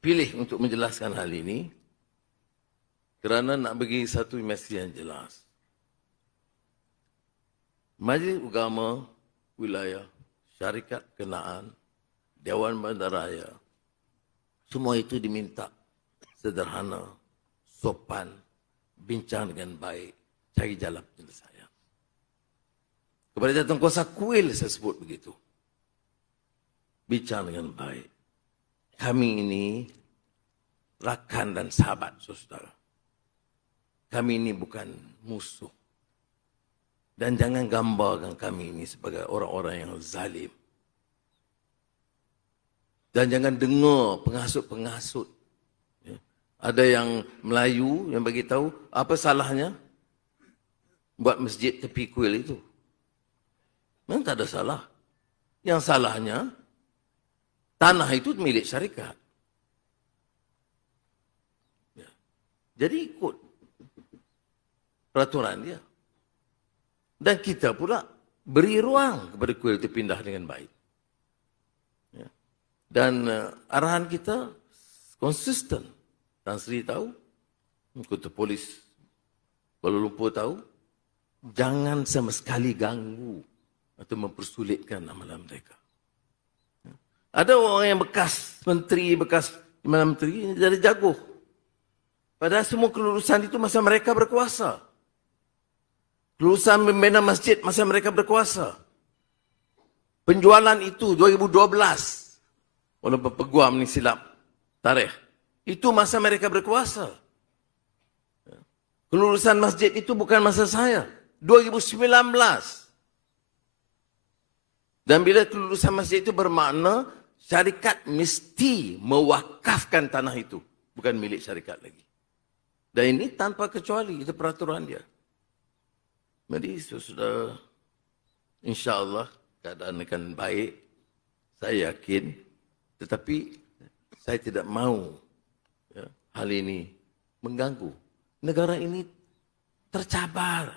pilih untuk menjelaskan hal ini kerana nak bagi satu mesej yang jelas. Majlis Ugama Wilayah, Syarikat Kenaan, Dewan Bandaraya, semua itu diminta sederhana, sopan, bincang dengan baik, cari jalan penyelesaian. Kepada Jawatankuasa Kuil saya sebut begitu. Bincang dengan baik. Kami ini rakan dan sahabat, saudara. Kami ini bukan musuh. Dan jangan gambarkan kami ini sebagai orang-orang yang zalim. Dan jangan dengar pengasut-pengasut. Ya. Ada yang Melayu yang bagi tahu apa salahnya buat masjid tepi kuil itu. Memang tak ada salah. Yang salahnya tanah itu milik syarikat. Ya. Jadi ikut peraturan dia. Dan kita pula beri ruang kepada kuil itu pindah dengan baik. Ya. Dan arahan kita konsisten. Tan Sri tahu, Kota Polis Kuala Lumpur tahu, jangan sama sekali ganggu atau mempersulitkan amalan mereka. Ya. Ada orang yang bekas menteri, bekas menteri jadi jago. Padahal semua kelulusan itu masa mereka berkuasa. Kelulusan membina masjid masa mereka berkuasa. Penjualan itu 2012. Walaupun peguam ni silap tarikh. Itu masa mereka berkuasa. Kelulusan masjid itu bukan masa saya. 2019. Dan bila kelulusan masjid itu bermakna syarikat mesti mewakafkan tanah itu. Bukan milik syarikat lagi. Dan ini tanpa kecuali. Itu peraturan dia. Jadi sudah insya-Allah keadaan akan baik, saya yakin. Tetapi saya tidak mahu hal ini mengganggu. Negara ini tercabar.